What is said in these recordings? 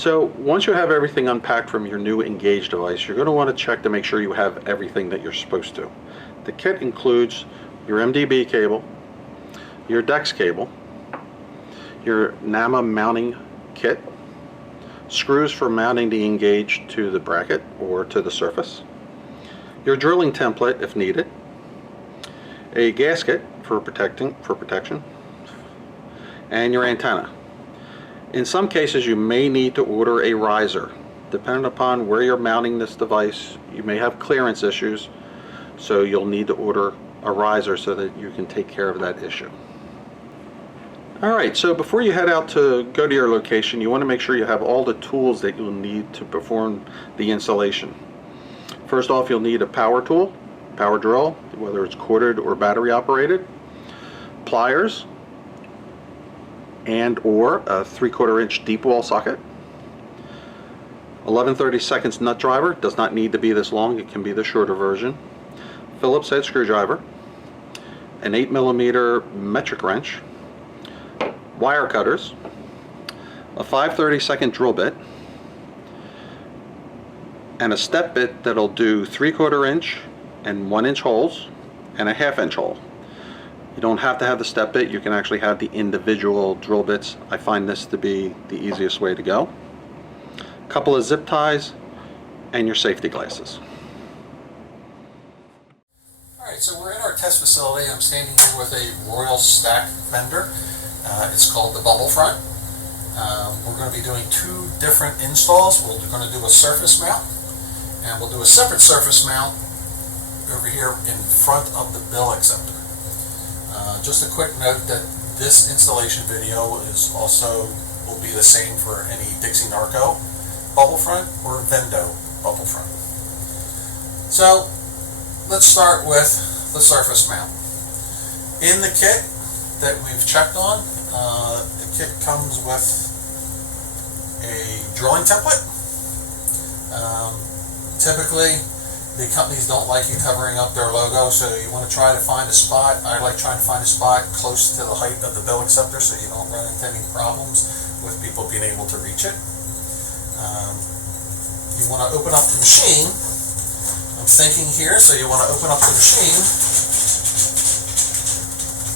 So once you have everything unpacked from your new Engage device, you're going to want to check to make sure you have everything that you're supposed to. The kit includes your MDB cable, your DEX cable, your NAMA mounting kit, screws for mounting the Engage to the bracket or to the surface, your drilling template if needed, a gasket for protection, and your antenna. In some cases you may need to order a riser. Depending upon where you're mounting this device, you may have clearance issues, so you'll need to order a riser so that you can take care of that issue. Alright, so before you head out to go to your location, you want to make sure you have all the tools that you'll need to perform the installation. First off, you'll need a power tool, power drill, whether it's corded or battery operated, pliers, and or a 3/4 inch deep wall socket, 11/32 nut driver, does not need to be this long, it can be the shorter version, Phillips head screwdriver, an 8mm metric wrench, wire cutters, a 5/32 drill bit, and a step bit that'll do 3/4 inch and 1 inch holes and a 1/2 inch hole. You don't have to have the step bit, you can actually have the individual drill bits. I find this to be the easiest way to go. A couple of zip ties and your safety glasses. Alright, so we're in our test facility. I'm standing here with a Royal Stack fender. It's called the Bubble Front. We're going to be doing two different installs. We're going to do a surface mount, and we'll do a separate surface mount over here in front of the bill acceptor. Just a quick note that this installation video is also will be the same for any Dixie Narco bubble front or Vendo bubble front. So let's start with the surface mount. In the kit that we've checked on, the kit comes with a drilling template. Typically the companies don't like you covering up their logo, so you want to try to find a spot. I like trying to find a spot close to the height of the bill acceptor so you don't run into any problems with people being able to reach it. You want to open up the machine. I'm thinking here, so you want to open up the machine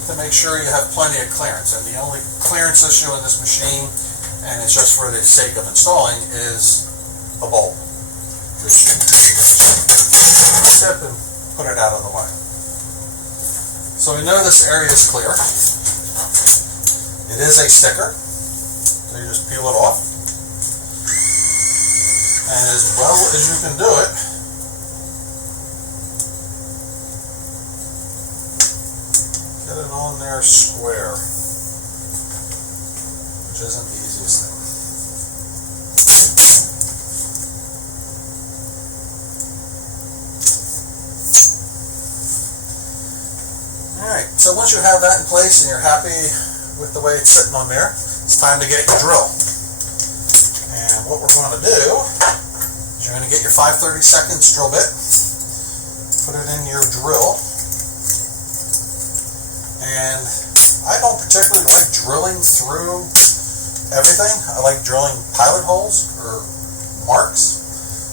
to make sure you have plenty of clearance. And the only clearance issue in this machine, and it's just for the sake of installing, is a bulb. Just tip and put it out of the way. So we know this area is clear. It is a sticker, so you just peel it off. And as well as you can do it, get it on there square, which isn't the easiest thing. Alright, so once you have that in place and you're happy with the way it's sitting on there, it's time to get your drill. And what we're going to do is you're going to get your 5/32 drill bit, put it in your drill, and I don't particularly like drilling through everything. I like drilling pilot holes or marks.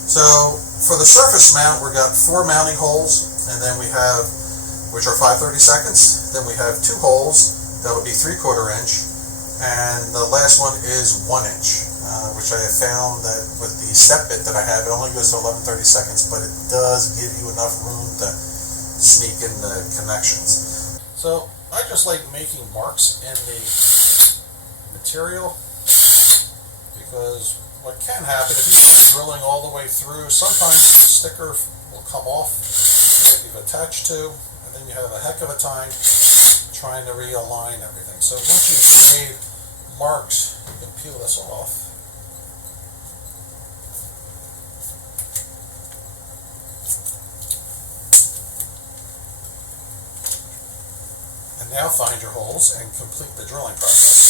So for the surface mount, we've got 4 mounting holes, and then we have, which are 5/32. Then we have 2 holes that would be 3/4 inch, and the last one is 1 inch, which I have found that with the step bit that I have, it only goes to 11/32, but it does give you enough room to sneak in the connections. So I just like making marks in the material, because what can happen if you start drilling all the way through, sometimes the sticker will come off that you've attached to, and then you have a heck of a time trying to realign everything. So once you've made marks, you can peel this off. And now find your holes and complete the drilling process.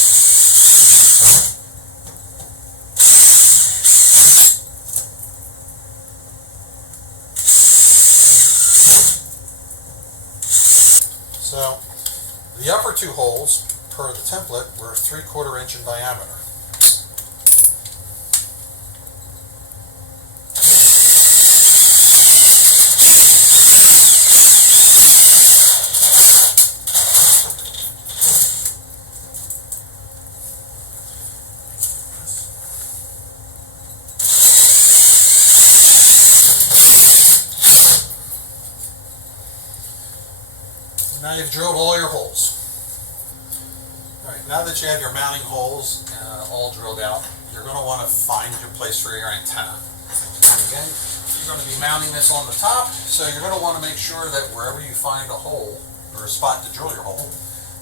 So the upper 2 holes per the template were 3/4 inch in diameter. Now you've drilled all your holes. Alright, now that you have your mounting holes all drilled out, you're going to want to find your place for your antenna. Again, you're going to be mounting this on the top, so you're going to want to make sure that wherever you find a hole, or a spot to drill your hole,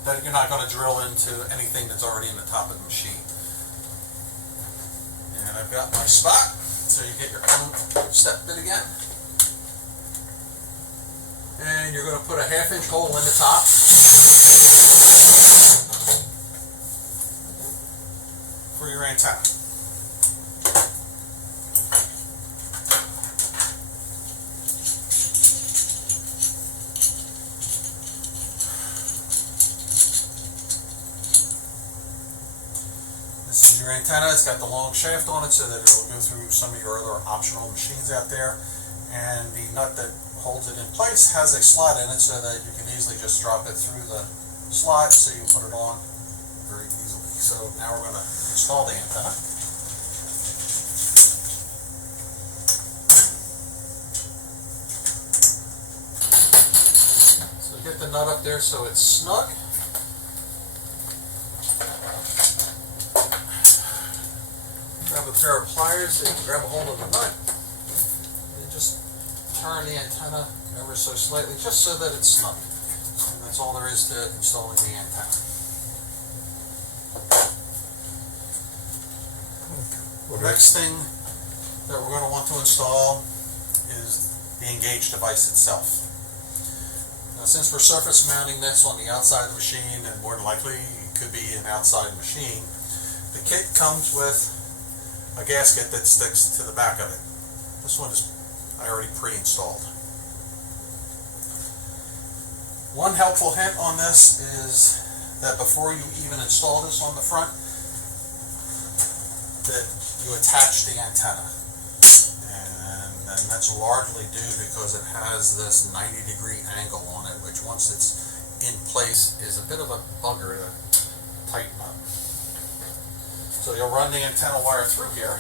that you're not going to drill into anything that's already in the top of the machine. And I've got my spot, so you get your own step bit again. And you're going to put a 1/2 inch hole in the top. For your antenna. This is your antenna. It's got the long shaft on it so that it'll go through some of your other optional machines out there. And the nut that holds it in place has a slot in it so that you can easily just drop it through the slot, so you put it on very easily. So now we're going to install the antenna. So get the nut up there so it's snug. Grab a pair of pliers so you can grab a hold of the nut. And just turn the antenna ever so slightly just so that it's snug. And that's all there is to installing the antenna. The next thing that we're going to want to install is the engaged device itself. Now, since we're surface mounting this on the outside of the machine, and more than likely it could be an outside machine, the kit comes with a gasket that sticks to the back of it. This one is I already pre-installed. One helpful hint on this is that before you even install this on the front, that you attach the antenna, and that's largely due because it has this 90-degree angle on it, which once it's in place is a bit of a bugger to tighten up. So you'll run the antenna wire through here,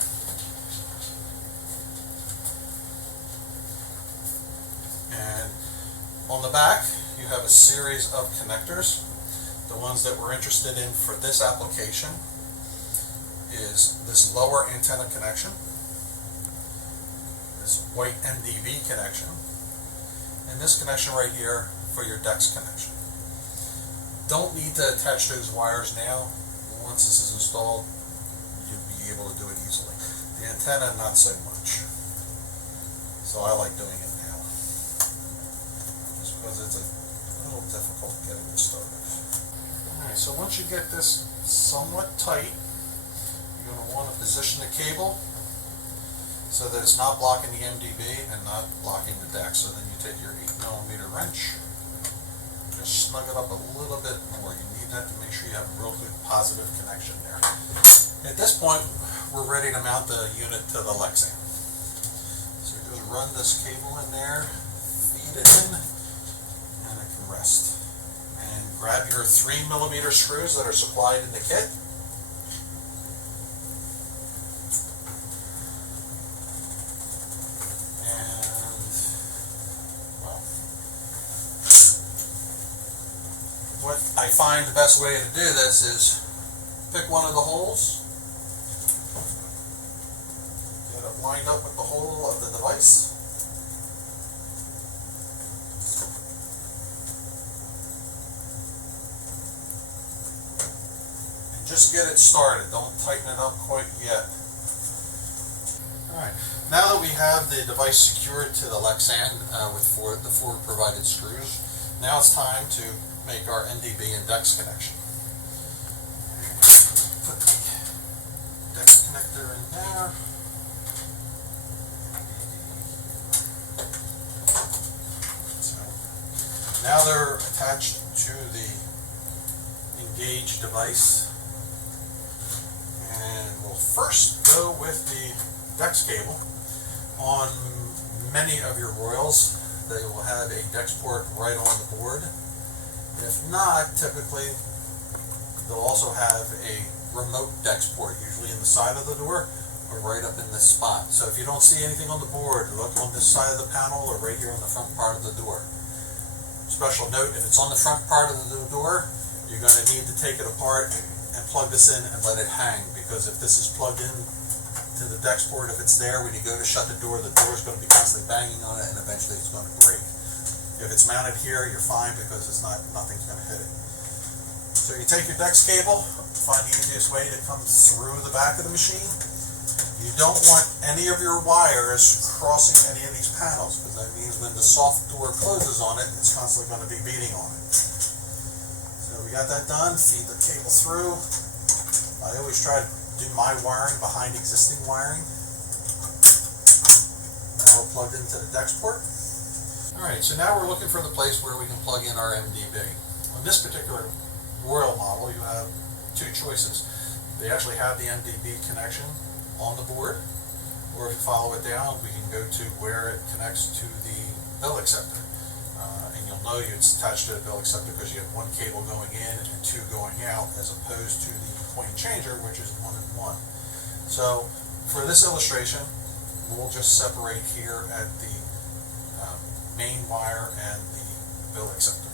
and on the back you have a series of connectors. The ones that we're interested in for this application is this lower antenna connection, this white MDB connection, and this connection right here for your DEX connection. Don't need to attach those wires now. Once this is installed, you'll be able to do it easily. The antenna, not so much. So I like doing it now, just because it's a little difficult getting it started. Alright, so once you get this somewhat tight, you're going to want to position the cable so that it's not blocking the MDB and not blocking the DEX. So then you take your 8mm wrench, just snug it up a little bit more. You need that to make sure you have a real good positive connection there. At this point, we're ready to mount the unit to the Lexan. So you just run this cable in there, feed it in, and it can rest. And grab your 3mm screws that are supplied in the kit. What I find the best way to do this is pick one of the holes, get it lined up with the hole of the device, and just get it started. Don't tighten it up quite yet. Alright, now that we have the device secured to the Lexan with the four provided screws, now it's time to make our MDB and DEX connection. Put the DEX connector in there. So now they're attached to the engaged device. And we'll first go with the DEX cable. On many of your Royals, they will have a DEX port right on the board. If not, typically they'll also have a remote DEX port, usually in the side of the door or right up in this spot. So if you don't see anything on the board, look on this side of the panel or right here on the front part of the door. It's Special note, if it's on the front part of the door, you're going to need to take it apart and plug this in and let it hang, because if this is plugged in to the DEX port, if it's there, when you go to shut the door is going to be constantly banging on it, and eventually it's going to break. If it's mounted here, you're fine, because nothing's going to hit it. So you take your DEX cable, find the easiest way to come through the back of the machine. You don't want any of your wires crossing any of these panels, because that means when the soft door closes on it, it's constantly going to be beating on it. So we got that done, feed the cable through. I always try to do my wiring behind existing wiring. Now we're plugged into the DEX port. Alright, so now we're looking for the place where we can plug in our MDB. On this particular Royal model, you have two choices. They actually have the MDB connection on the board, or if you follow it down, we can go to where it connects to the bill acceptor. And you'll know it's attached to the bill acceptor because you have one cable going in and two going out, as opposed to the coin changer, which is 1 and 1. So for this illustration, we'll just separate here at the main wire and the bill acceptor.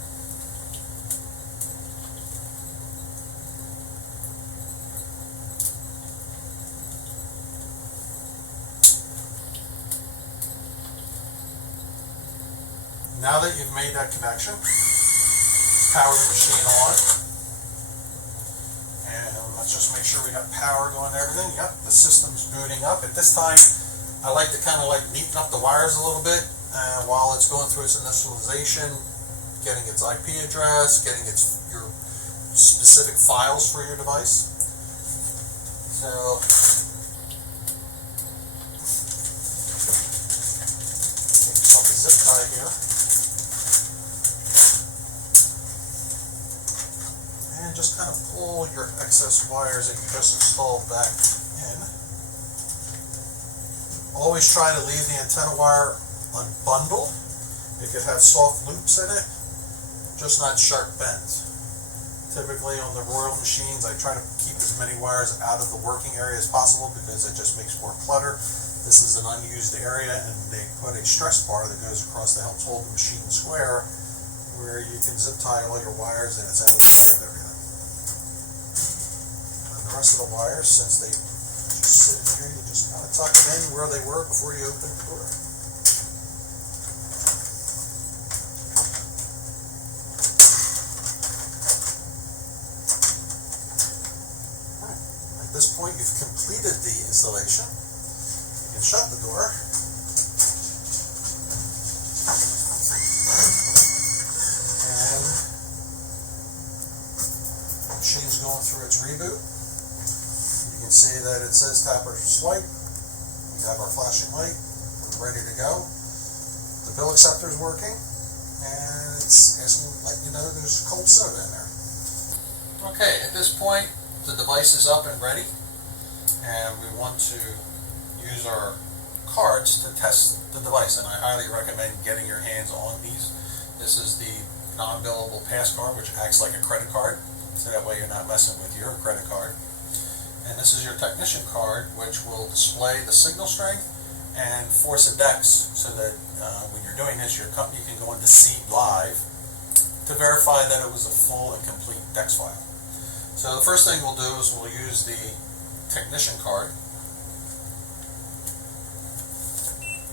Now that you've made that connection, power the machine on. And let's just make sure we got power going and everything. Yep, the system's booting up. At this time, I like to kind of neaten up the wires a little bit while it's going through its initialization, getting its IP address, getting your specific files for your device. So get yourself a zip tie here. And just kind of pull your excess wires that you just installed back in. Always try to leave the antenna wire unbundled. It could have soft loops in it, just not sharp bends. Typically on the Royal machines, I try to keep as many wires out of the working area as possible because it just makes more clutter. This is an unused area, and they put a stress bar that goes across that helps hold the machine square, where you can zip tie all your wires and it's out of the way of everything. And the rest of the wires, since they just sit in here, you just kind of tuck them in where they were before you open the door. At this point, you've completed the installation. You can shut the door. And the machine's going through its reboot. You can see that it says tap or swipe. We have our flashing light. We're ready to go. The bill acceptor is working, and it's asking to let you know there's cold soda in there. Okay, at this point, the device is up and ready, and we want to use our cards to test the device, and I highly recommend getting your hands on these. This is the non-billable pass card, which acts like a credit card, so that way you're not messing with your credit card. And this is your technician card, which will display the signal strength and force a DEX, so that when you're doing this, your company can go into Seed Live to verify that it was a full and complete DEX file. So the first thing we'll do is we'll use the technician card.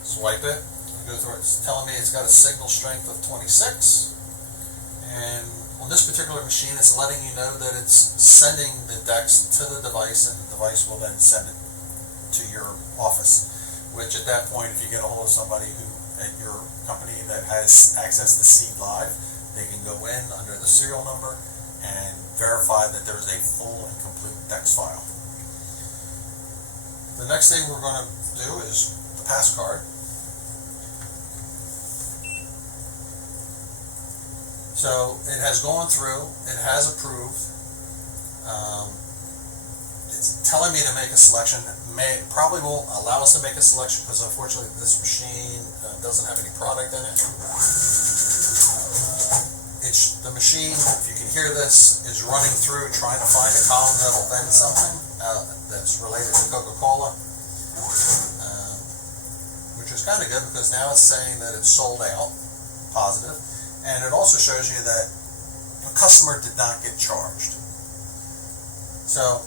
Swipe it. Go through it. It's telling me it's got a signal strength of 26. And on this particular machine, it's letting you know that it's sending the DEX to the device, and the device will then send it to your office. Which at that point, if you get a hold of somebody at your company that has access to Seed Live, they can go in under the serial number and verify that there is a full and complete DEX file. The next thing we're going to do is the pass card. So it has gone through, it has approved. It's telling me to make a selection. Probably won't allow us to make a selection because unfortunately this machine doesn't have any product in it. The machine, if you can hear this, is running through trying to find a column that'll vend something that's related to Coca-Cola, which is kind of good because now it's saying that it's sold out, positive, and it also shows you that a customer did not get charged. So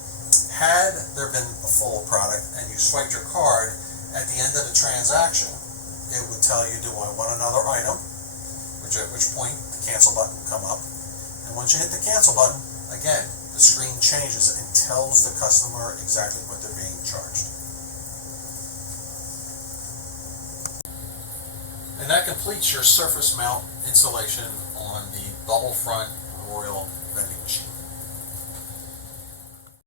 had there been a full product and you swiped your card, at the end of the transaction, it would tell you, do I want another item? At which point the cancel button would come up. And once you hit the cancel button, again, the screen changes and tells the customer exactly what they're being charged. And that completes your surface mount installation on the bubble front Royal vending